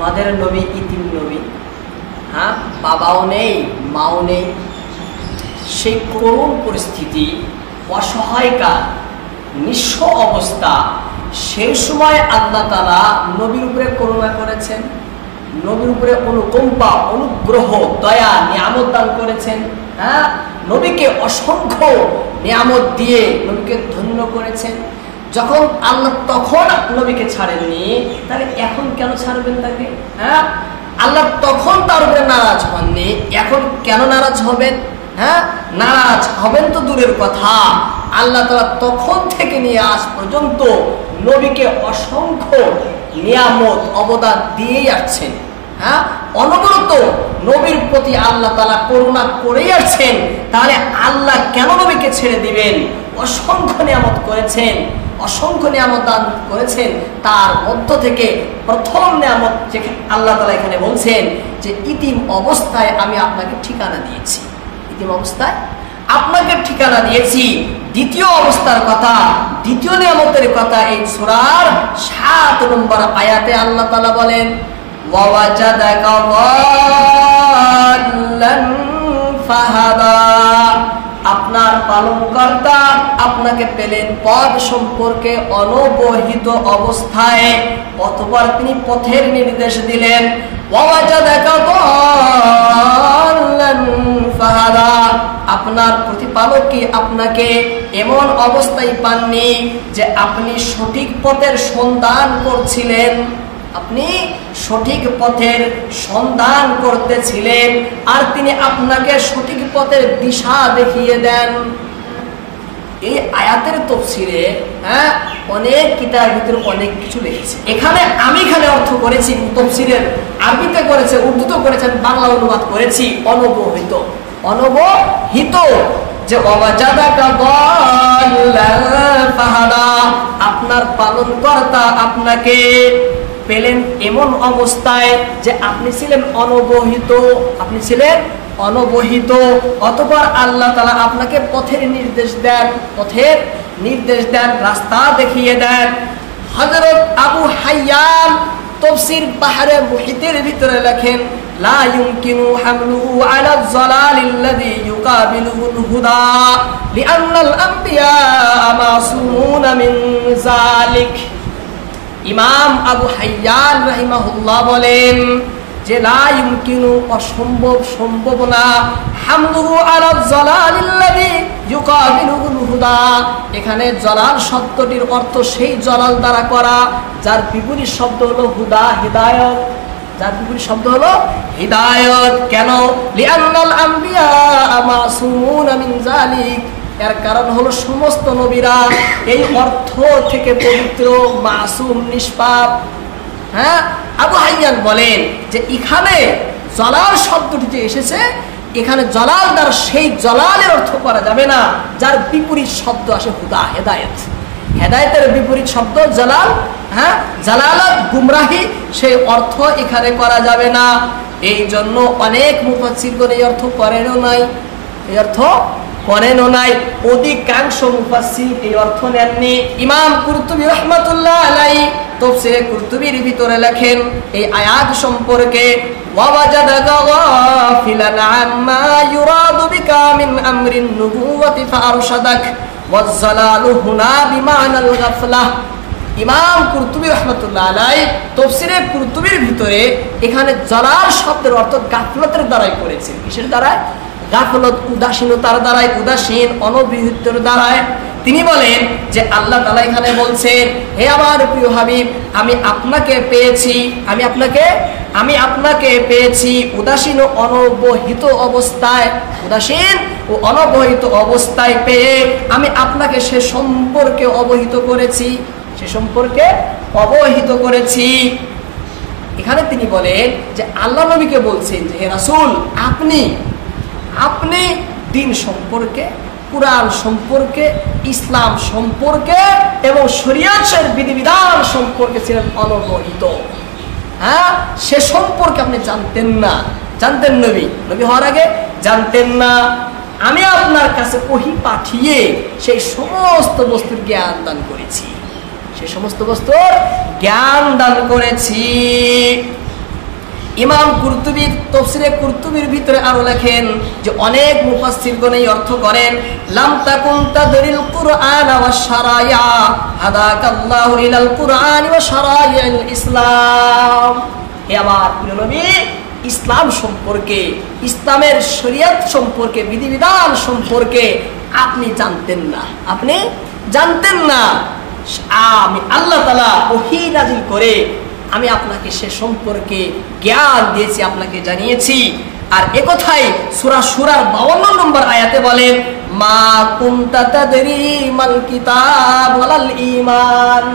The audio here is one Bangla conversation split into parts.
আমাদের নবী ইতিম নবী, হ্যাঁ, বাবাও নেই মাও নেই, সেই করুণ পরিস্থিতি, অসহায়কার, নিঃস্ব অবস্থা, সেই সময় আল্লাহ তাআলা নবীর উপরে করুণা করেছেন, নবীর উপরে অনুকম্পা, অনুগ্রহ, দয়া, নিয়ামত দান করেছেন। হ্যাঁ, নবীকে অসংখ্য নিয়ামত দিয়ে নবীকে ধন্য করেছেন। যখন আল্লাহ তখন নবীকে ছাড়েননি, তাহলে এখন কেন ছাড়বেন তাকে? হ্যাঁ, আল্লাহ তখন তার উপরে নারাজ হননি, এখন কেন নারাজ হবেন? হ্যাঁ, নারাজ হবেন তো দূরের কথা, আল্লাহ তাআলা তখন থেকে নিয়ে আজ পর্যন্ত নবীকে অসংখ্য নিয়ামত অবদান দিয়েই আসছেন। হ্যাঁ, অনবরত নবীর প্রতি আল্লাহ তাআলা করুণা করেই আসছেন। তাহলে আল্লাহ কেন নবীকে ছেড়ে দিবেন? অসংখ্য নিয়ামত করেছেন, অসংখ্য নিয়ামত দান করেছেন। তার মধ্য থেকে প্রথম নিয়ামত যেখানে আল্লাহ তাআলা এখানে বলছেন যে ইতিম অবস্থায় আমি আপনাকে ঠিকানা দিয়েছি, ইতিম অবস্থায় আপনাকে ঠিকানা দিয়েছি। দ্বিতীয় অবস্থার কথা, দ্বিতীয় নিয়ামতের কথা এই সূরার ৭ নম্বর আয়াতে আল্লাহ তাআলা বলেন, ওয়াওয়াজাদাকা যাল্লান ফাহাদা, আপনার পালনকর্তা আপনাকে পেলেন পথ সম্পর্কে অনবহিত অবস্থায়, অতঃপর তিনি পথের নির্দেশ দিলেন। ওয়াওয়াজাদাকা যাল্লান ফাহাদা, আপনার প্রতিপালক কি আপনাকে এমন অবস্থায় পাননি যে আপনি সঠিক পথের সন্ধান করছিলেন, আপনি সঠিক পথের সন্ধান করতেছিলেন, আর তিনি আপনাকে সঠিক পথের দিশা দেখিয়ে দেন। এই আয়াতের তাফসীরে হ্যাঁ অনেক কিতাবের ভিতরে অনেক কিছু লিখেছে। আমি অর্থ করেছি, তাফসীরের আরবিতে করেছে, উর্দুতে করেছেন, বাংলা অনুবাদ করেছি অনবহিত, অনবহিত যে ওয়াজাদাকা যাল্লান ফাহাদা, আপনার পালনকর্তা আপনাকে পেলেন এমন অবস্থায় যে আপনি ছিলেন অনবহিত, আপনি ছিলেন অনবহিত। অতঃপর আল্লাহ তাআলা আপনাকে পথের নির্দেশ দেন, পথের নির্দেশ দেন, রাস্তা দেখিয়ে দেন। হযরত আবু হাইয়ান তাফসীর বাহরে মুহিতের ভিতরে লেখেন, লা ইউমকিনু হামলুহু আলা যালালিল্লাযী ইউকাবিলুহুল হুদা লিআন্নাল আম্বিয়া মাসুমুনা মিন যালিক। ইমাম আবু হাইয়ান রাহিমাহুল্লাহ বলেন যে লা ইউমকিনু, অসম্ভব, সম্ভব না, হামলুহু আলা যালালিল্লাযী ইউকাবিলুহুল হুদা, এখানে জালাল শব্দটির অর্থ সেই জালাল দ্বারা করা যার বিপরীত শব্দ হলো হুদা, হিদায়াত, যার বিপরীত শব্দ হলো হিদায়াত। কেন? লিআন্নাল আম্বিয়া মাসুমুনা মিন যালিক, এর কারণ হলো সমস্ত নবীরা এই অর্থ থেকে পবিত্র, মাসুম, নিষ্পাপ। হ্যাঁ, আবু হাইয়ান বলেন যে এখানে জালাল শব্দটি যে এসেছে, এখানে জালাল দ্বারা সেই জালালের অর্থ করা যাবে না যার বিপরীত শব্দ আসে হুদা, হেদায়েত। হেদায়েতের বিপরীত শব্দ জালাল, হ্যাঁ, জালালাত, গুমরাহি, সেই অর্থ এখানে করা যাবে না। এই জন্য অনেক মুফাসসিরগণ এই অর্থ করেনও নাই, এই অর্থ করেনও নাই, অধিকাংশ মুফাসসির এই অর্থ নেননি। ইমাম কুরতুবী রাহমাতুল্লাহ আলাইহি তাফসীরে কুরতুবীর ভিতরে লেখেন এই আয়াত সম্পর্কে, ওয়াওয়াজাদাকা গাফিলান আম্মা ইউরাদু বিকা মিন আমরিন নুবুওয়াতি ফাআরশাদাক ওয়াজ-জালালু হুনা বিমানাল গাফলাহ। ইমাম কুরতুবী রাহমাতুল্লাহ আলাইহি তাফসীরে কুরতুবীর ভিতরে এখানে জালাল শব্দের অর্থ গাফলতের দ্বারাই করেছেন। কিসের দ্বারা? গাফলত, উদাসীনতার দ্বারাই, উদাসীন, অনবিহিতের দ্বারায়। তিনি বলেন যে আল্লাহ তাআলা এখানে বলছেন, হে আমার প্রিয় হাবিব, আমি আপনাকে পেয়েছি, আমি আপনাকে পেয়েছি উদাসীন ও অনবহিত অবস্থায়, উদাসীন ও অনবহিত অবস্থায় পেয়ে আমি আপনাকে সে সম্পর্কে অবহিত করেছি, সে সম্পর্কে অবহিত করেছি। এখানে তিনি বলেন যে আল্লাহ নবীকে বলছেন যে হে রাসূল, আপনি দিন সম্পর্কে, কুরআন সম্পর্কে, ইসলাম সম্পর্কে এবং শরীয়তের বিধিবিধান সম্পর্কে ছিলেন অনবহিত। হ্যাঁ, সে সম্পর্কে আপনি জানতেন না, জানতেন নবী হওয়ার আগে জানতেন না। আমি আপনার কাছে ওহী পাঠিয়ে সেই সমস্ত বস্তুর জ্ঞান দান করেছি, সেই সমস্ত বস্তুর জ্ঞান দান করেছি। ইমাম কুরতুবী তাফসীরে কুরতুবীর ভিতরে আরো লেখেন যে অনেক মুফাসসিরগণ এই অর্থ করেন লাম তাকুন তাদরিল কুরআন ওয়া শারায়া হাদাকাল্লাহু ইলাল কুরআন ওয়া শারায়াল ইসলাম। হে আমার প্রিয় নবী, ইসলাম সম্পর্কে, ইসলামের শরীয়ত সম্পর্কে, বিধিবিধান সম্পর্কে আপনি জানতেন না, আপনি জানতেন না। আমি আল্লাহ তাআলা ওহী নাযিল করে আমি আপনাকে সে সম্পর্কে জ্ঞান দিয়েছি, আপনাকে জানিয়েছি। আর একথাই সূরা শুরার 52 নম্বর আয়াতে বলেন মা কুনতা তাদরি মাল কিতাব ওয়ালাল ঈমান।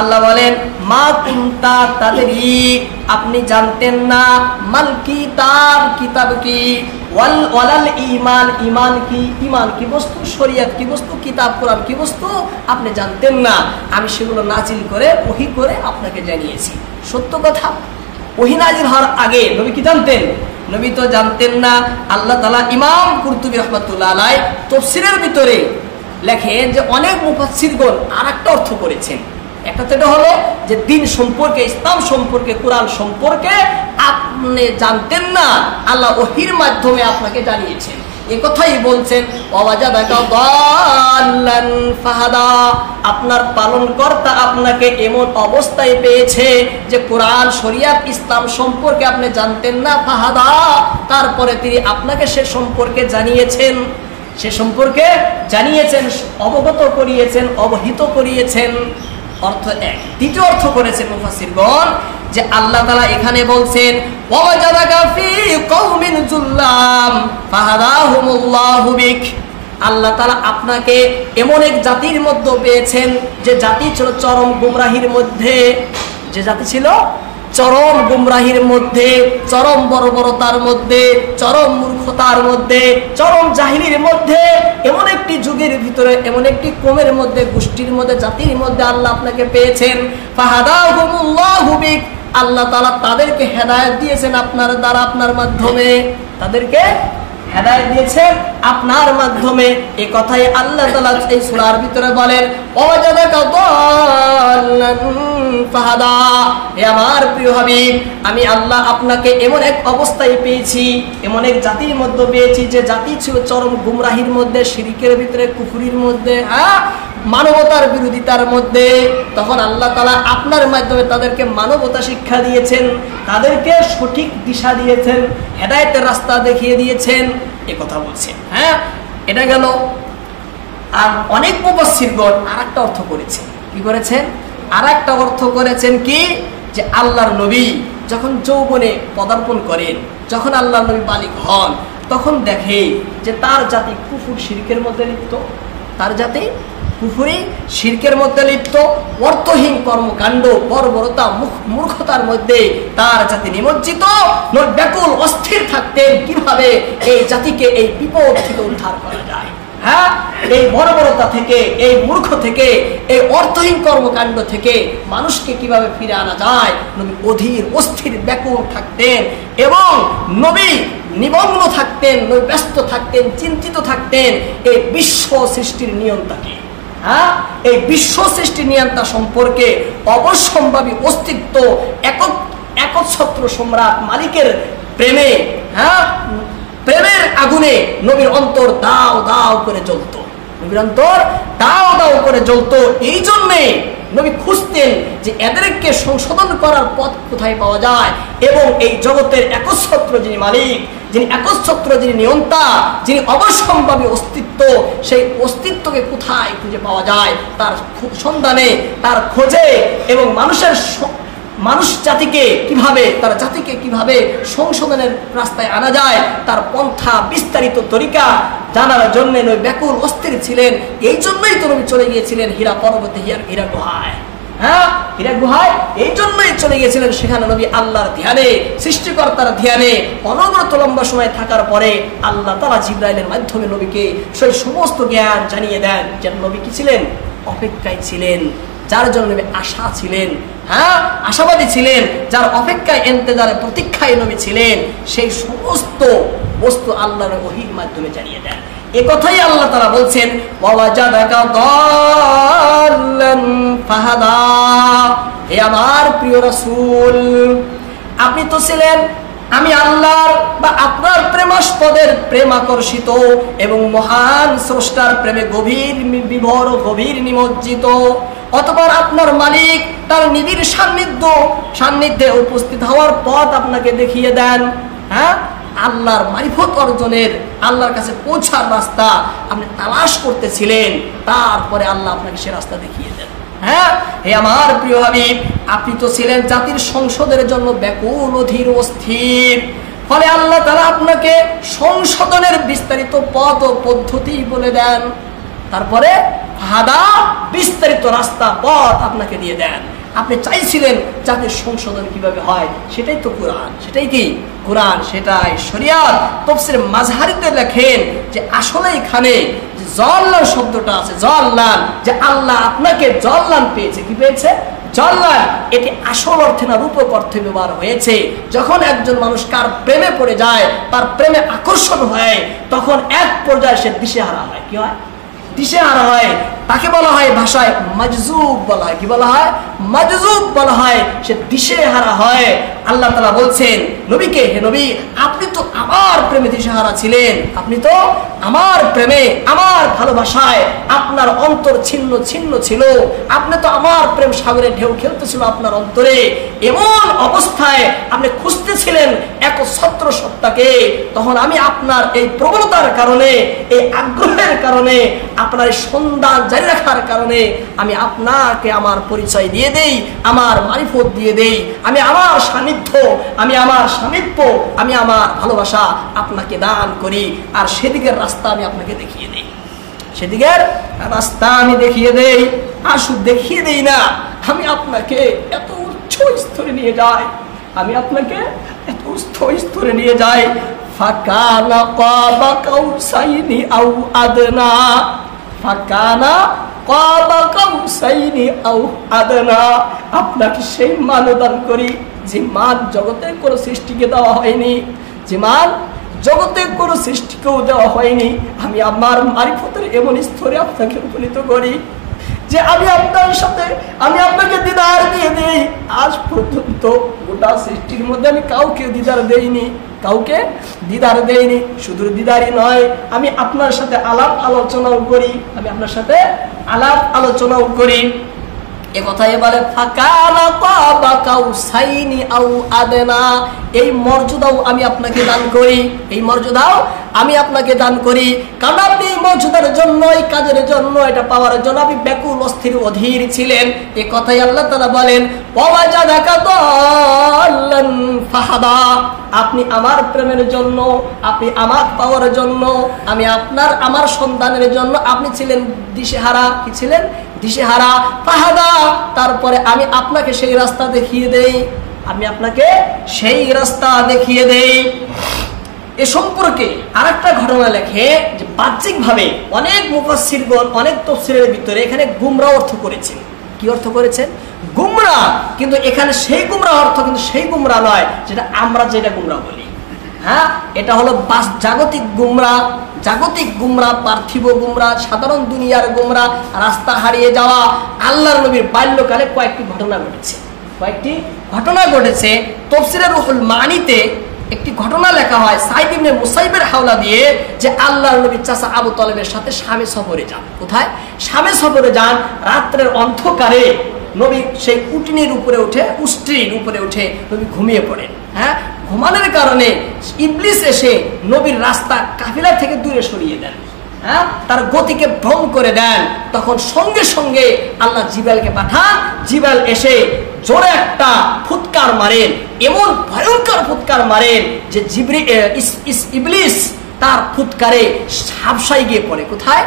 আল্লাহ বলেন মা কুনতা তাদরি, আপনি জানতেন না, মাল কিতাব, কিতাব কি, ওয়ালাল ঈমান, ঈমান কি, ঈমান কি বস্তু, শরীয়ত কি বস্তু, কিতাব কোরআন কি বস্তু আপনি জানতেন না। আমি সেগুলো নাজিল করে ওহী করে আপনাকে জানিয়েছি। সত্য কথা, ওহী নাজিল হওয়ার আগে নবী কি জানতেন? নবী তো জানতেন না। আল্লাহ তাআলা ইমাম কুরতুবী রাহমাতুল্লাহ আলাইহি তাফসীরের ভিতরে লেখেন যে অনেক মুফাসসিরগণ আরেকটা অর্থ করেছেন। একটা তো এটা হলো যে দিন সম্পর্কে, ইসলাম সম্পর্কে, কোরআন সম্পর্কে আপনি জানতেন না, আল্লাহ ওহীর মাধ্যমে আপনাকে জানিয়েছেন। এই কথাই বলছেন ওয়াজাদাকা দাল্লান ফাহাদা, আপনার পালনকর্তা আপনাকে এমন অবস্থায় পেয়েছে যে কোরআন, শরীয়ত, ইসলাম সম্পর্কে আপনি জানতেন না, ফাহাদা, তারপরে তিনি আপনাকে সে সম্পর্কে জানিয়েছেন, সে সম্পর্কে জানিয়েছেন, অবগত করিয়েছেন, অবহিত করিয়েছেন। অর্থ এক। দ্বিতীয় অর্থ করেছেন মুফাসসিরগণ যে আল্লাহ তাআলা এখানে বলছেন ওয়াজাদাকা ফি কওমিন যুল্লাম ফাহাদাহুমুল্লাহু বিক, আল্লাহ তাআলা আপনাকে এমন এক জাতির মধ্যে পেয়েছেন যে জাতি ছিল চরম গুমরাহির মধ্যে, যে জাতি ছিল চরম গুমরাহির মধ্যে, চরম বর্বরতার মধ্যে, চরম মূর্খতার মধ্যে, চরম জাহিলির মধ্যে, এমন একটি যুগের ভিতরে, এমন একটি কওমের মধ্যে, গোষ্ঠীর মধ্যে, জাতির মধ্যে আল্লাহ আপনাকে পেয়েছেন। ফাহাদাহুমুল্লাহু বিক, আল্লাহ তাআলা তাদেরকে হেদায়েত দিয়েছেন আপনার দ্বারা, আপনার মাধ্যমে, তাদেরকে হেদায়েত দিয়েছেন আপনার মাধ্যমে। এই কথাই আল্লাহ তাআলা এই সূরার ভিতরে বলেন ওয়াজাদাকা দাল্লান ফাহাদা, হে আমার প্রিয় হাবিব, আমি আল্লাহ আপনাকে এমন এক অবস্থায় পেয়েছি, এমন এক জাতির মধ্যে পেয়েছি যে জাতি ছিল চরম গুমরাহির মধ্যে, শিরকের ভিতরে, কুফরির মধ্যে, মানবতার বিরোধিতার মধ্যে। তখন আল্লাহ তাআলা আপনার মাধ্যমে তাদেরকে মানবতা শিক্ষা দিয়েছেন, তাদেরকে সঠিক দিশা দিয়েছেন, হেদায়েতের রাস্তা দেখিয়ে দিয়েছেন। এই কথা বলছেন। এটা গেল। আর অনেক মুফাসসিরগণ আরেকটা অর্থ করেছেন। কি করেছেন? আরেকটা অর্থ করেছেন কি, যে আল্লাহর নবী যখন যৌবনে পদার্পণ করেন, যখন আল্লাহর নবী বালিগ হন, তখন দেখে যে তার জাতি কুফর শিরকের মধ্যে লিপ্ত, তার জাতি কুফরি শিরকের মধ্যে লিপ্ত, অর্থহীন কর্মকাণ্ড, বর্বরতা, মূর্খতার মধ্যে তার জাতি নিমজ্জিত। ব্যাকুল অস্থির থাকতেন কিভাবে এই জাতিকে এই বিপদ থেকে উদ্ধার করা যায়, এই বর্বরতা থেকে, এই মূর্খ থেকে, এই অর্থহীন কর্মকাণ্ড থেকে মানুষকে কিভাবে ফিরে আনা যায়। নবী অধীর, অস্থির, ব্যাকুল থাকতেন এবং নবী নিমগ্ন থাকতেন, নবী ব্যস্ত থাকতেন, চিন্তিত থাকতেন এই বিশ্ব সৃষ্টির নিয়ন্তাকে, এই বিশ্ব সৃষ্টির নিয়ন্তা সম্পর্কে, অবশ্যম্ভাবী অস্তিত্ব, একচ্ছত্র সম্রাট মালিকের প্রেমে, প্রেমের আগুনে নবীর অন্তর দাও দাও করে জ্বলতো, নবীর অন্তর দাও দাও করে জ্বলতো। এই জন্যে নবী খুঁজতেন যে এদেরকে সংশোধন করার পথ কোথায় পাওয়া যায়, এবং এই জগতের একচ্ছত্র যিনি মালিক, যিনি একচ্ছত্র, যিনি নিয়ন্তা, যিনি অবশ্যম্ভাবী অস্তিত্ব, সেই অস্তিত্বকে কোথায় খুঁজে পাওয়া যায়, তার সন্ধানে, তার খোঁজে, এবং মানুষ জাতিকে কিভাবে, তার জাতিকে কিভাবে সংশোধনের রাস্তায় আনা যায়, তার পন্থা, বিস্তারিত তরিকা জানার জন্য নবী ব্যাকুল অস্থির ছিলেন। এই জন্যই তো নবী চলে গিয়েছিলেন হীরা পর্বতে, হীরা গুহায়, হীরা গুহায় এই জন্যই চলে গিয়েছিলেন। সেখানে নবী আল্লাহর ধ্যানে, সৃষ্টিকর্তার ধ্যানে অনবরত লম্বা সময় থাকার পরে আল্লাহ তাআলা জিবরাইলের মাধ্যমে নবীকে সেই সমস্ত জ্ঞান জানিয়ে দেন। যেন নবী কি ছিলেন? অপেক্ষায় ছিলেন, যার জন্য নবী আশা ছিলেন, আশাবাদী ছিলেন, যার অপেক্ষায়, ইন্তজারে, প্রতীক্ষায় নবী ছিলেন, সেই সমস্ত বস্তু আল্লাহর ওহীর মাধ্যমে জানিয়ে দেন। এই কথাই আল্লাহ তাআলা বলছেন ওয়াজাদাকা দাল্লান ফাহাদা, হে আমার প্রিয় রাসূল, আপনি তো ছিলেন আমি আল্লাহর বা আপনার প্রেমাস্পদের প্রেম আকর্ষিত এবং মহান স্রষ্টার প্রেমে গভীর বিভোর গভীর নিমজ্জিত, অতঃপর আপনার মালিক তার নিবিড় সান্নিধ্যে উপস্থিত হওয়ার পথ আপনাকে দেখিয়ে দেন। হ্যাঁ, আল্লাহর মারিফত অর্জনের, আল্লাহর কাছে পৌঁছার রাস্তা আপনি তালাশ করতেছিলেন, তারপরে আল্লাহ আপনাকে সে রাস্তা দেখিয়ে দেন। হ্যাঁ, হে আমার প্রিয় হাবিব, আপনি তো ছিলেন জাতির সংসদের জন্য ব্যাকুল অধীর অস্থির, ফলে আল্লাহ তাআলা আপনাকে সংশোধনের বিস্তারিত পথ ও পদ্ধতি বলে দেন, তারপরে হাদা বিস্তারিত রাস্তা পথ আপনাকে দিয়ে দেন। আপনি চাইছিলেন জাতির সংশোধন কিভাবে হয়, সেটাই তো কোরআন, সেটাই কি কোরআন, সেটাই শরিয়াত। তাফসীর মাযহারিতে লেখেন যে আসলে এখানে যে জল্লান শব্দটা আছে, জল্লান, যে আল্লাহ আপনাকে জল্লান পেয়েছে, কি পেয়েছে? জল্লান। এটি আসল অর্থে না রূপক অর্থে ব্যবহার হয়েছে। যখন একজন মানুষ কার প্রেমে পড়ে যায়, তার প্রেমে আকর্ষণ হয়, তখন এক পর্যায়ে সে দিশেহারা হয়। কি হয়? দিশেহারা হয়। তাকে বলা হয় ভাষায় মাজজুব বলা হয়। কি বলা হয়? মাজজুব বলা হয়। সে দিশেহারা হয়। আল্লাহ তাআলা বলছেন নবীকে, হে নবী, আপনি তো আমার প্রেমে দিশেহারা ছিলেন, আপনি তো আমার প্রেমে, আমার ভালোবাসায় আপনার অন্তর ছিন্ন ছিন্ন ছিল, আপনি তো আমার প্রেম সাগরে ঢেউ খেলতেছিল আপনার অন্তরে। এমন অবস্থায় আপনি খুঁজতেছিলেন একছত্র সত্তাকে। তখন আমি আপনার এই প্রবণতার কারণে, এই আগ্রহের কারণে, আপনার এই সন্ধান জারি রাখার কারণে আমি আপনাকে আমার পরিচয় দিয়ে দেই, আমার মারিফত দিয়ে দেই, আমি আমার সান্নিধ্য, আমি আমার সামীপ্য, আমি আমার ভালোবাসা আপনাকে দান করি। আর সেদিকের রাস্তা আমি আপনাকে দেখিয়ে দেই, সেদিকের রাস্তা আমি দেখিয়ে দেই। আর শুধু দেখিয়ে দেই না, আমি আপনাকে এত উচ্চ স্তরে নিয়ে যাই, আমি আপনাকে এত উচ্চ স্তরে নিয়ে যাই। ফাকানা কাবা কাউসাইনি আও আদনা, ফাকানা কাবা কাউসাইনি আও আদনা, আপনাকে সেই মান দান করি যে মান জগতে কোনো সৃষ্টিকে দেওয়া হয়নি, যে মান জগতে কোনো সৃষ্টিকেও দেওয়া হয়নি। আমি আমার মারিফতের এমন স্তরে আপনাকে উপনীত করি যে আমি আপনার সাথে, আমি আপনাকে দিদার দিয়ে দেই। আজ পর্যন্ত গোটা সৃষ্টির মধ্যে আমি কাউকে দিদার দেইনি, কাউকে দিদার দেইনি। শুধু দিদারই নয়, আমি আপনার সাথে আলাপ আলোচনাও করি, আমি আপনার সাথে আলাপ আলোচনাও করি। এ কথাই বলে ফাকানা কাবা কাউসাইনি আও আদনা, এই মর্যাদাও আমি আপনাকে দান করি, এই মর্যাদাও আমি আপনাকে দান করি। কারণ আপনি এই মর্যাদার জন্য, এই কাজের জন্য, এটা পাওয়ার জন্য আপনি ব্যাকুল অস্থির অধীর ছিলেন। এ কথাই আল্লাহ তাআলা বলেন ওয়াজাদাকা দাল্লান ফাহাদা, আপনি আমার প্রেমের জন্য, আপনি আমার পাওয়ার জন্য, আমি আপনার আমার সন্তানের জন্য আপনি ছিলেন দিশেহারা। কি ছিলেন? দিশেহারা। ফাহাদা, তারপরে আমি আপনাকে সেই রাস্তা দেখিয়ে দেই, আমি আপনাকে সেই রাস্তা দেখিয়ে দেই। এ সম্পর্কে আরেকটা ঘটনা লেখে যে বাহ্যিকভাবে অনেক মুফাসসিরগণ অনেক তাফসীরের ভিতরে এখানে গুমরা অর্থ করেছেন। কি অর্থ করেছেন? গুমরা। কিন্তু এখানে সেই গুমরা অর্থ কিন্তু সেই গুমরা নয় যেটা আমরা যেটা গুমরা বলি। হ্যাঁ, এটা হলো জাগতিক গুমরা, জাগতিক গুমরা, পার্থিব গুমরা, সাধারণ দুনিয়ার গুমরা, রাস্তা হারিয়ে যাওয়া। আল্লাহর নবীর বাল্যকালে কয়েকটি ঘটনা ঘটেছে, কয়েকটি ঘটনা ঘটেছে। তাফসীরে রুহুল মানিতে একটি ঘটনা লেখা হয় সাইদ ইবনে মুসাইবের হাওলা দিয়ে, যে আল্লাহর নবী চাচা আবু তালেবের সাথে শামে সফরে যান। কোথায়? শামে সফরে যান। রাত্রের অন্ধকারে নবী সেই উটনির উপরে উঠে, উষ্ট্রির উপরে উঠে নবী ঘুমিয়ে পড়েন। হ্যাঁ, ঘুমানোর কারণে ইবলিস এসে নবীর রাস্তা কাফিলা থেকে দূরে সরিয়ে দেন। হ্যাঁ, তার গতিকে ভ্রম করে দেন। তখন সঙ্গে সঙ্গে আল্লাহ জিব্রাইলকে পাঠান। জিব্রাইল এসে জোরে একটা ফুৎকার মারেন, এমন ভয়ঙ্কর ফুৎকার মারেন যে ইবলিস তার ফুৎকারে হাবশায় গিয়ে পড়ে। কোথায়?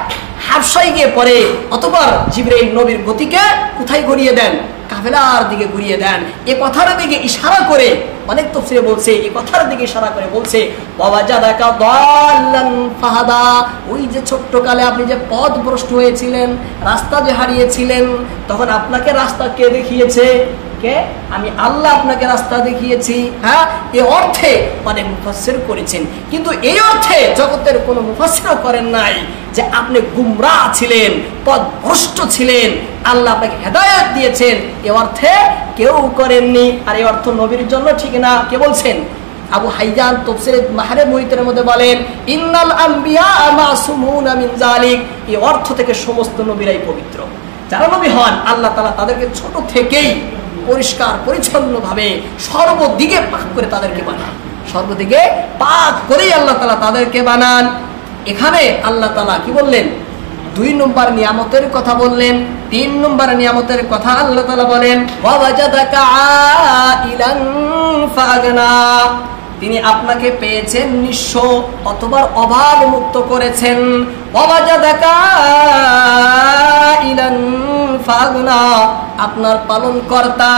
হাবশায় গিয়ে পড়ে। অতঃপর জিবরাইল নবীর গতিকে কোথায় ঘুরিয়ে দেন? কাফেলার দিকে ঘুরিয়ে দেন। এ কথার দিকে ইশারা করে অনেক তাফসীরে বলছে, এই কথার দিকে ইশারা করে বলছে ওয়াজাদাকা দাল্লান ফাহাদা, ওই যে ছোট্ট কালে আপনি যে পথভ্রষ্ট হয়েছিলেন, রাস্তা যে হারিয়েছিলেন, তখন আপনাকে রাস্তা কে দেখিয়েছে? কে? আমি আল্লাহ আপনাকে রাস্তা দেখিয়েছি। হ্যাঁ, এই অর্থে অনেক মুফাসসির করেছেন, কিন্তু এই অর্থে জগতের কোনো মুফাসসিরও করেন নাই যে আপনি গুমরাহ ছিলেন, পথভ্রষ্ট ছিলেন, আল্লাহ আপনাকে হেদায়েত দিয়েছেন। এই অর্থে কেউ করেননি। আর এই অর্থ নবীর জন্য ঠিক না। কে বলছেন? আবু হাইয়ান তাফসীরে মাহরে মুহিতের মধ্যে বলেন, ইন্নাল আম্বিয়া মাসুমুনা মিন যালিক, এই অর্থ থেকে সমস্ত নবীরাই পবিত্র। যারা নবী হন আল্লাহ তাআলা তাদেরকে ছোট থেকেই পরিষ্কার পরিচ্ছন্নভাবে সর্বদিকে পাক করে তাদেরকে বানান, সর্বদিকে পাক করেই আল্লাহ তাআলা তাদেরকে বানান। এখানে আল্লাহ তাআলা কি বললেন? 2 নম্বর নিয়ামতের কথা বললেন। 3 নম্বর নিয়ামতের কথা আল্লাহ তাআলা বলেন, ওয়াজাদাকা আইলান ফাগনা, তিনি আপনাকে পেয়েছেন নিঃস্ব অথবা অভাব মুক্ত করেছেন। ওয়াজাদাকা আইলান ফাগনা, আপনার পালনকর্তা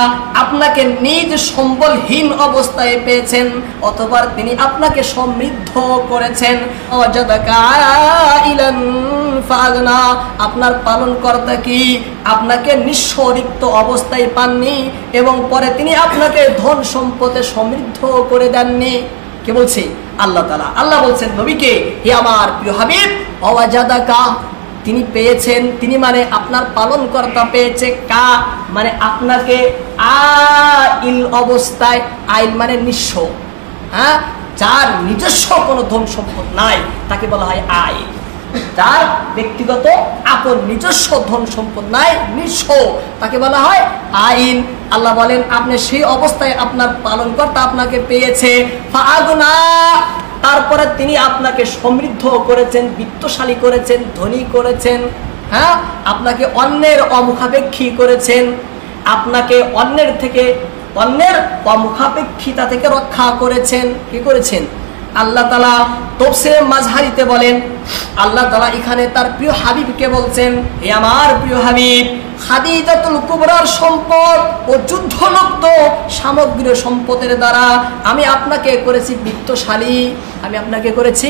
আপনাকে নিজ সম্বলহীন অবস্থায় পেয়েছেন অথবা তিনি আপনাকে সমৃদ্ধ করেছেন। ওয়াজাদাকা আইলান ফাগনা, আপনার পালনকর্তা কি আপনাকে নিঃস্ব রিক্ত অবস্থায় পাননি এবং পরে তিনি আপনাকে ধন সম্পদে সমৃদ্ধ করে দেননি। কে বলছে? আল্লাহ তাআলা। আল্লাহ বলছেন নবীকে, হে আমার প্রিয় হাবিব, ওয়াজাদাকা, তিনি পেয়েছেন, তিনি মানে আপনার পালনকর্তা পেয়েছে কা মানে আপনাকে আইল অবস্থায়, আইল মানে নিঃস্ব, হ্যাঁ, যার নিজস্ব কোনো ধন সম্পদ নাই তাকে বলা হয় আইল। যার ব্যক্তিগত আপন নিজস্ব ধন সম্পদ নাই, নিঃস্ব, তাকে বলা হয় আইন। আল্লাহ বলেন আপনি সেই অবস্থায় আপনার পালনকর্তা আপনাকে পেয়েছে, ফাগনা, তারপরে তিনি আপনাকে সমৃদ্ধ করেছেন, বিত্তশালী করেছেন, ধনী করেছেন, হ্যাঁ, আপনাকে অন্যের অমুখাপেক্ষী করেছেন, আপনাকে অন্যের অমুখাপেক্ষিতা থেকে রক্ষা করেছেন। কি করেছেন? আল্লাহ তাআলা তাফসীরে মাযহারিতে বলেন, আল্লাহ তাআলা এখানে তার প্রিয় হাবিবকে বলছেন, হে আমার প্রিয় হাবিব, খাদিজাতুল কুবরার সম্পদ ও যুদ্ধলব্ধ সামগ্রী সম্পদের দ্বারা আমি আপনাকে করেছি বিত্তশালী, আমি আপনাকে করেছি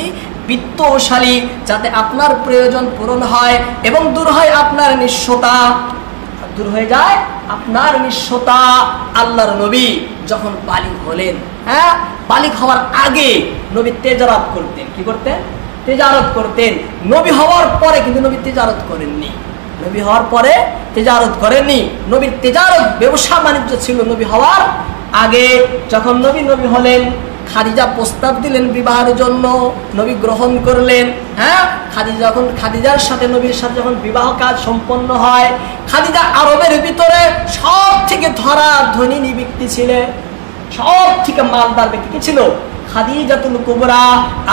বিত্তশালী, যাতে আপনার প্রয়োজন পূরণ হয় এবং দূর হয় আপনার নিঃস্বতা, দূর হয়ে যায় আপনার নিঃস্বতা। আল্লাহর নবী যখন বালিগ হলেন, হ্যাঁ, বালিগ হওয়ার আগে নবী তেজারত করতেন। কি করতেন? তেজারত করতেন। নবী হওয়ার পরে কিন্তু নবী তেজারত করেননি। নবী হওয়ার পরে তেজারত করেননি। নবীর তেজারত ব্যবসা বাণিজ্য ছিল নবী হওয়ার আগে। যখন নবী হলেন, খাদিজা প্রস্তাব দিলেন বিবাহের জন্য, নবী গ্রহণ করলেন, হ্যাঁ, খাদিজার সাথে নবীর সাথে যখন বিবাহ কাজ সম্পন্ন হয়, খাদিজা আরবের ভিতরে সব থেকে ধরা ধনী ব্যক্তি ছিলেন, সব থেকে মালদার ব্যক্তি কি ছিল? খাদিজাতুল কুবরা।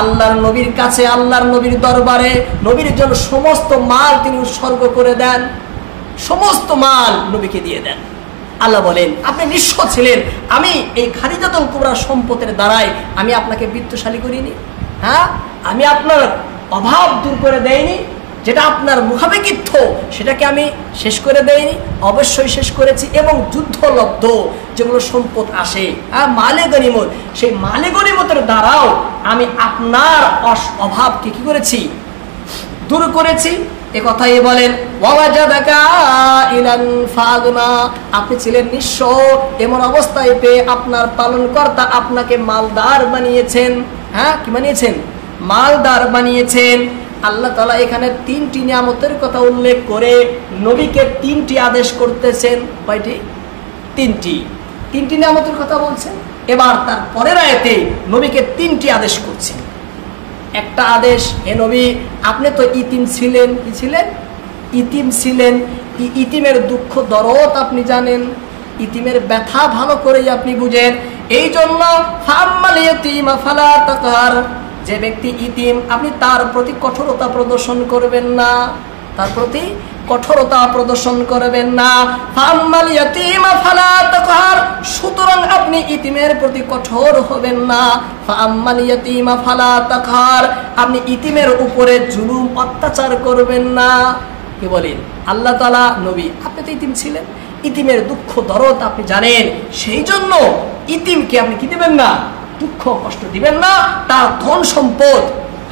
আল্লাহর নবীর কাছে, আল্লাহর নবীর দরবারে নবীর জন্য সমস্ত মাল তিনি উৎসর্গ করে দেন, সমস্ত মাল নবীকে দিয়ে দেন। আল্লাহ বলেন আপনি নিঃস্ব ছিলেন, আমি এই খাদিজাতুল কুবরার সম্পদের দ্বারাই আমি আপনাকে বিত্তশালী করিনি, হ্যাঁ, আমি আপনার অভাব দূর করে দেইনি, যেটা আপনার মুখাপেক্ষিত্ব সেটাকে আমি শেষ করে দেইনি, অবশ্যই শেষ করেছি। এবং যুদ্ধলব্ধ যেগুলো সম্পদ আসে, হ্যাঁ, মালে গনিমত, সেই মালে গনিমতের দ্বারাও আমি আপনার অভাবকে কি করেছি? দূর করেছি। এ কথাই বলেন, ওয়াজাদাকা ইলান ফাগনা, আপনি ছিলেন নিঃস্ব, এমন অবস্থায় পেয়ে আপনার পালনকর্তা আপনাকে মালদার বানিয়েছেন। হ্যাঁ, কি বানিয়েছেন? মালদার বানিয়েছেন। আল্লাহ তাআলা এখানে 3টি নিয়ামতের কথা উল্লেখ করে নবীকে 3টি আদেশ করতেছেন। কয়টি? 3টি নিয়ামতের কথা বলছেন। এবার তার পরের আয়াতে নবীকে 3টি আদেশ করছেন। একটা আদেশ, হে নবী, আপনি তো ইতিম ছিলেন। কি ছিলেন? ইতিম ছিলেন। ইতিমের দুঃখ দরদ আপনি জানেন, ইতিমের ব্যথা ভালো করেই আপনি বুঝেন। এই জন্য ফাম্মাল ইয়াতীমা ফালা তাকহার, যে ব্যক্তি ইতিম আপনি তার প্রতি কঠোরতা প্রদর্শন করবেন না, তার প্রতি কঠোরতা প্রদর্শন করবেন না। ফাম্মাল ইয়াতীমা ফালা তাকহার, সুতরাং আপনি ইতিমের প্রতি কঠোর হবেন না। ফাম্মাল ইয়াতীমা ফালা তাকহার, আপনি ইতিমের উপরে জুলুম অত্যাচার করবেন না। কি বলেন আল্লাহ তাআলা? নবী আপনি তো ইতিম ছিলেন, ইতিমের দুঃখ দরদ আপনি জানেন, সেই জন্য ইতিমকে আপনি কি দিবেন না? দুঃখ কষ্ট দিবেন না। তার ধন সম্পদ,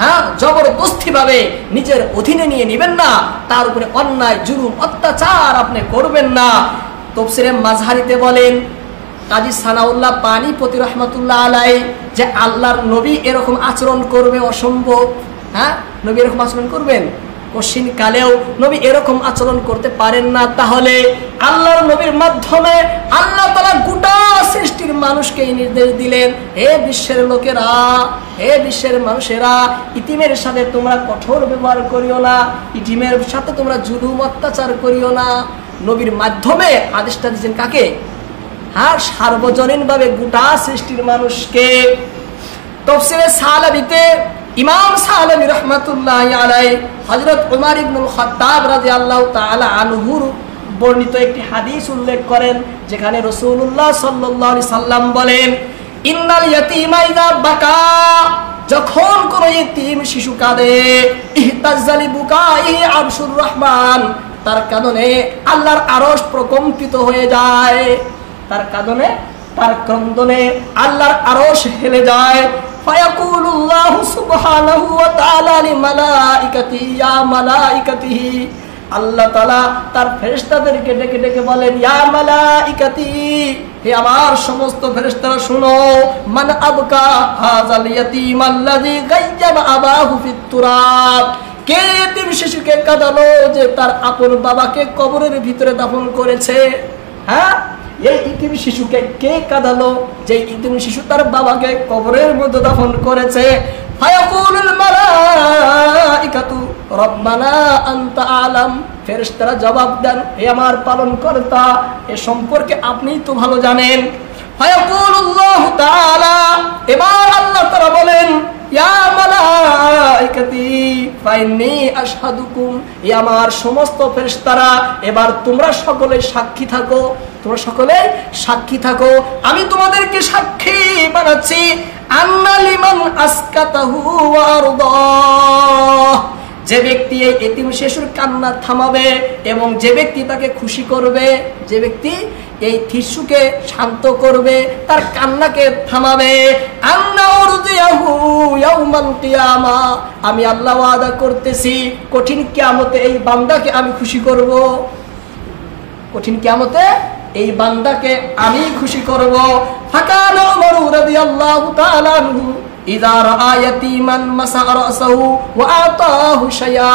হ্যাঁ, জবরদস্তি ভাবে নিজের অধীনে নিয়ে নিবেন না, তার উপরে অন্যায় জুলুম অত্যাচার আপনি করবেন না। তাফসীরে মাযহারিতে বলেন কাজী সানাউল্লাহ পানিপতি রহমাতুল্লাহ আলাইহি, যে আল্লাহর নবী এরকম আচরণ করবে অসম্ভব। হ্যাঁ, নবী এরকম আচরণ করবেন? কশিন কালেও নবী এরকম আচরণ করতে পারেন না। তাহলে আল্লাহর নবীর মাধ্যমে আল্লাহ তাআলা গোটা সৃষ্টির মানুষকে নির্দেশ দিলেন, হে বিশ্বের লোকেরা, হে বিশ্বের মানুষেরা, ইতিমের সাথে তোমরা কঠোর ব্যবহার করিও না, ইতিমের সাথে তোমরা জুলুম অত্যাচার করিও না। নবীর মাধ্যমে আদেশটা দিয়েছেন কাকে? হ্যাঁ, সার্বজনীন ভাবে গোটা সৃষ্টির মানুষকে। তাফসীরে সালাবিতে ইমাম সালামি রাহমাতুল্লাহি আলাইহি হযরত উমর ইবনুল খাত্তাব রাদিয়াল্লাহু তাআলা আনহুর বর্ণিত একটি হাদিস উল্লেখ করেন, যেখানে রাসূলুল্লাহ সাল্লাল্লাহু আলাইহি সাল্লাম বলেন, ইন্নাল ইয়াতীমা ইযা বাকা, যখন কোন ইতিম শিশু কাঁদে, ইহতাজ্জালি বুকাইহি আরশুর রহমান, তার কাঁদনে আল্লাহর আরশ প্রকম্পিত হয়ে যায়, তার কাঁদনে, তার ক্রন্দনে আল্লাহর আরশ হেলে যায়। ফায়াকুলুল্লাহু সুবহানাহু ওয়া তাআলা লিমালাইকাতিহি, ইয়া মালাইকাতিহি, আল্লাহ তাআলা তার ফেরেশতাদেরকে ডেকে ডেকে বলেন, ইয়া মালাইকাতি, হে আমার সমস্ত ফেরেশতারা শুনো, মান আবকা হাযাল ইয়াতীম আল্লাযী গায়্যাবা আবাহু ফিত তুরাব, কে এতিম শিশুকে কাঁদালো যে তার আপন বাবাকে কবরের ভিতরে দাফন করেছে? হ্যাঁ, এই ইতিম শিশুকে কে কাঁদালো যে ইতিম শিশু তার বাবাকে কবরের মধ্যে দাফন করেছে? ফায়াকুলুল মালাইকাতু রব্বানা আনতা আলাম, ফেরেশতারা জবাব দেন, হে আমার পালনকর্তা, এ সম্পর্কে আপনিই তো ভালো জানেন। ফায়াকুলুল্লাহু তাআলা, এবার আল্লাহ তাআলা বলেন, ইয়া মালাইকাতি ফাইন্নী আশহাদুকুম, হে আমার সমস্ত ফেরেশতারা, এবার তোমরা সকলে সাক্ষী থাকো, তোমরা সকলে সাক্ষী থাকো, আমি তোমাদেরকে সাক্ষী বানাচ্ছি, আন্না লিমান আসকাতাহু ওয়া আরদাহ, যে ব্যক্তি এই এতিম শিশুর কান্না থামাবে এবং যে ব্যক্তি তাকে খুশি করবে, যে ব্যক্তি এই শিশুকে শান্ত করবে, তার কান্নাকে থামাবে, আন্না উরদিয়াহু ইয়াউমাল কিয়ামা, আমি আল্লাহ ওয়াদা করতেছি কঠিন কিয়ামতে এই বান্দাকে আমি খুশি করব, কঠিন কিয়ামতে এই বান্দাকে আমি খুশি করব। ফাকানা উমর রাদিয়াল্লাহু তাআলা আনহু ইযা রাআ ইয়াতীমান মাসা রাসাহু ওয়া আতাহু শাইআ,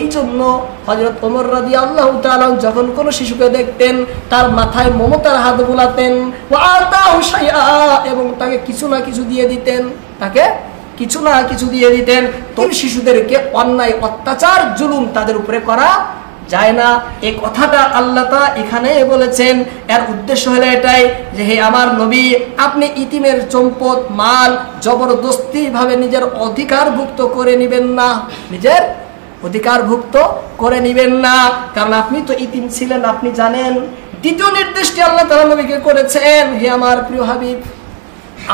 এই জন্য হযরত ওমর রাদিয়াল্লাহু তাআলা যখন কোন শিশুকে দেখতেন তার মাথায় মমতার হাত বুলাতেন, ওয়া আতাহু শাইআ, এবং তাকে কিছু না কিছু দিয়ে দিতেন, তাকে কিছু না কিছু দিয়ে দিতেন। তো শিশুদেরকে অন্যায় অত্যাচার জুলুম তাদের উপরে করা যায় না, এই কথাটা আল্লাহ তাআলা এখানে বলেছেন। এর উদ্দেশ্য হলো এটাই যে, হে আমার নবী, আপনি ইতিমের সম্পদ মাল জবরদস্তি ভাবে নিজের অধিকারভুক্ত করে নেবেন না, নিজের অধিকারভুক্ত করে নেবেন না, কারণ আপনি তো ইতিম ছিলেন, আপনি জানেন। দ্বিতীয় নির্দেশটি আল্লাহ তাআলা নবীকে করেছেন, হে আমার প্রিয় হাবিব,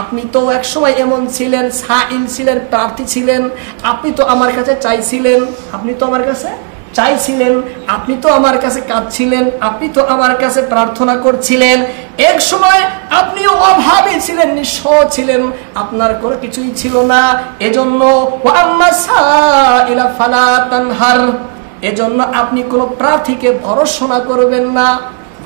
আপনি তো এক সময় এমন ছিলেন, সাইল ছিলেন, প্রার্থী ছিলেন, আপনি তো আমার কাছে চাইছিলেন, আপনি তো আমার কাছে চাইছিলেন, আপনি তো আমার কাছে কাঁদছিলেন, আপনি তো আমার কাছে প্রার্থনা করছিলেন, এক সময় আপনিও অভাবী ছিলেন, নিঃস্ব ছিলেন, আপনার কোনো কিছুই ছিল না। এজন্য এজন্য আপনি কোনো প্রার্থীকে ভরসনা করবেন না,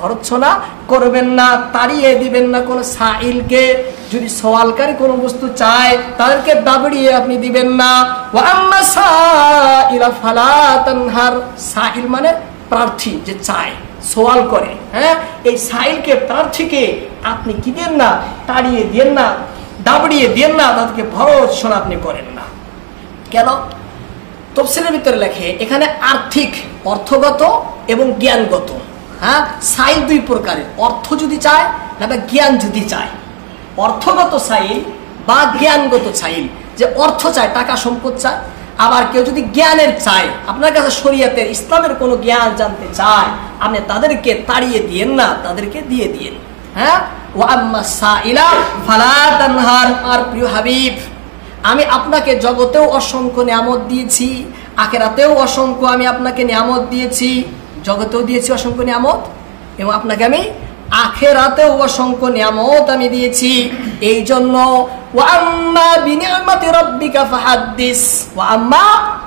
ভর্ৎসনা করবেন না, তাড়িয়ে দিবেন না কোনো সাইলকে। যদি সওয়ালকারী কোনো বস্তু চায় তাদেরকে দাবড়িয়ে আপনি দিবেন না। ওয়া আম্মা সাইলা ফালা তানহার, সাইল মানে প্রার্থী, যে চায়, সওয়াল করে, হ্যাঁ, এই সাইলকে, প্রার্থীকে আপনি কি দেন না, তাড়িয়ে দেন না, দাবড়িয়ে দেন না, তাদেরকে ভর্ৎসনা আপনি করেন না। কেন? তাফসীরের ভিতরে লেখে এখানে আর্থিক, অর্থগত এবং জ্ঞানগত, হ্যাঁ, সাইল দুই প্রকারের, অর্থ যদি চায় না জ্ঞান যদি চায়, অর্থগত সাইল বা জ্ঞানগত সাইল, যে অর্থ চায়, টাকা সম্পদ চায়, আবার কেউ যদি জ্ঞানের চায়, আপনার কাছে শরীয়তের ইসলামের কোনো জ্ঞান জানতে চায়, আপনি তাদেরকে তাড়িয়ে দিয়েন না, তাদেরকে দিয়ে দিয়েন। হ্যাঁ, ওয়া আম্মা সাইলা ফালা তানহার, আর প্রিয় হাবিব, আমি আপনাকে জগতেও অসংখ্য নিয়ামত দিয়েছি, আখিরাতেও অসংখ্য আমি আপনাকে নিয়ামত দিয়েছি, জগতেও দিয়েছি অসংখ্য নিয়ামত, এবং আপনাকে আমি আখিরাতেও অসংখ্য নিয়ামত আমি দিয়েছি। এই জন্য ওয়া আম্মা বিনিআমাতি রাব্বিকা ফাহাদ্দিস, ওয়া আম্মা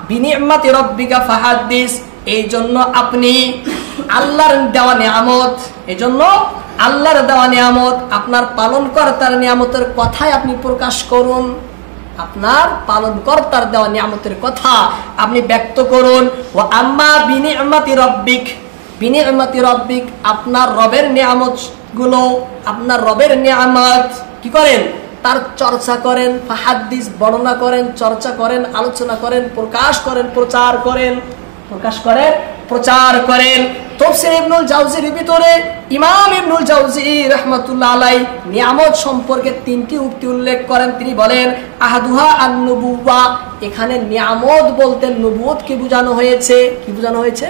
বিনিআমাতি রাব্বিকা ফাহাদ্দিস, এই জন্য আপনি আল্লাহর দেওয়া নিয়ামত, এই জন্য আল্লাহর দেওয়া নিয়ামত, আপনার পালনকর্তার নিয়ামতের কথাই আপনি প্রকাশ করুন, আপনার পালনকর্তার দেওয়া নিয়ামতের কথা আপনি ব্যক্ত করুন। ওয়া আম্মা বিনিআমাতি রাব্বিক, বিনিআমাতি রাব্বিক, আপনার রবের নিয়ামত গুলো, আপনার রবের নিয়ামত কি করেন? তার চর্চা করেন, ফাহাদ্দিস, বর্ণনা করেন, চর্চা করেন, আলোচনা করেন, প্রকাশ করেন, প্রচার করেন, প্রকাশ করেন, প্রচার করেন। তাফসীর ইবনুল জাওজির ভিতরে ইমাম ইবনুল জাওজি রাহমাতুল্লাহ আলাইহি নিয়ামত সম্পর্কে 3টি উক্তি উল্লেখ করেন। তিনি বলেন আহাদুহা আন-নুবুওয়া, এখানে নিয়ামত বলতে নবুয়তকে বোঝানো হয়েছে। কি বোঝানো হয়েছে?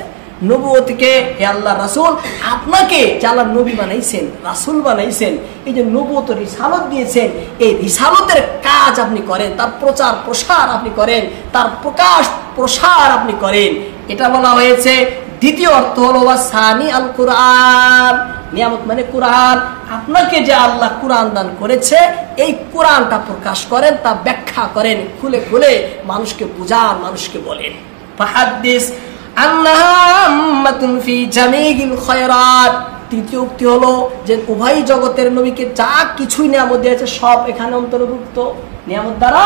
নবুয়তকে। হে আল্লাহ রাসূল, আপনাকে যে আল্লাহ নবী বানাইছেন, রাসূল বানাইছেন, এই যে নবুয়ত রিসালত দিয়েছেন, এই রিসালতের কাজ আপনি করেন, তার প্রচার প্রসার আপনি করেন, তার প্রকাশ প্রসার আপনি করেন, এটা বলা হয়েছে। দ্বিতীয় অর্থ হলো ওয়াসানি আল কুরআন, নিয়ামত মানে কুরআন, আপনাকে যে আল্লাহ কুরআন দান করেছে, এই কুরআনটা প্রকাশ করেন, তা ব্যাখ্যা করেন, খুলে খুলে মানুষকে বুঝান, মানুষকে বলেন। ফাহাদ্দিস আন্নাহা আম্মাতুন ফি জামিইল খায়রাত, তৃতীয় উক্তি হলো যে উভয় জগতের নবীকে যা কিছুই নিয়ামত দিয়েছে সব এখানে অন্তর্ভুক্ত। নিয়ামত দ্বারা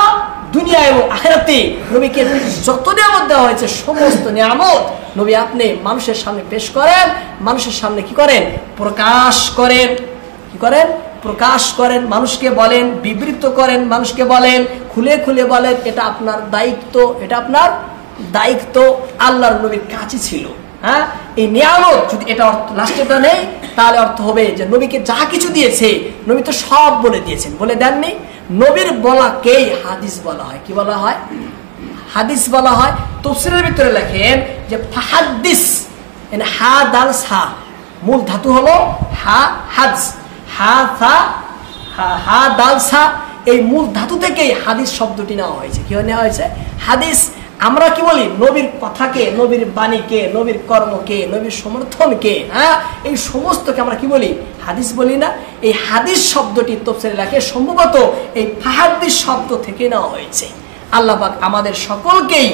দুনিয়া এবং আখিরাতে নবীকে যত নিয়ামত দেওয়া হয়েছে সমস্ত নিয়ামত নবী আপনি মানুষের সামনে পেশ করেন, মানুষের সামনে কি করেন? প্রকাশ করেন। কি করেন? প্রকাশ করেন, মানুষকে বলেন, বিবৃত করেন, মানুষকে বলেন, খুলে খুলে বলেন। এটা আপনার দায়িত্ব, এটা আপনার দায়িত্ব। আল্লাহর নবীর কাছে ছিল। হ্যাঁ, এই নিয়ামত যদি এটা অর্থ লাস্টেটা নেই, তাহলে অর্থ হবে যে নবীকে যা কিছু দিয়েছে নবী তো সব বলে দিয়েছেন, বলে দেননি। নবীর বলাকেই হাদিস বলা হয়। কি বলা হয়? হাদিস বলা হয়। তাফসীরের ভিতরে লেখেন যে ফাহাদ্দিস, মানে হা দাল সা, মূল ধাতু হলো হা, হাজ, হা সা, হা দাল সা, এই মূল ধাতু থেকেই হাদিস শব্দটি নেওয়া হয়েছে। কি নেওয়া হয়েছে? হাদিস। আমরা কি বলি? নবীর কথাকে, নবীর বাণীকে, নবীর কর্মকে, নবীর সমর্থনকে, হ্যাঁ, এই সমস্তকে আমরা কি বলি? হাদিস বলি না? এই হাদিস শব্দটি তাফসীরে লেখে সম্ভবত এই ফাহাদ্দিস শব্দ থেকে নেওয়া হয়েছে। আল্লাহ পাক আমাদের সকলকেই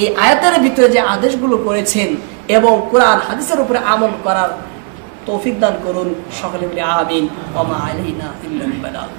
এই আয়াতের ভিতরে যে আদেশগুলো করেছেন এবং কোরআন হাদিসের উপরে আমল করার তৌফিক দান করুন। সকলে বলি আমিন। ওয়া মা আলাইনা ইল্লাল বালাগ।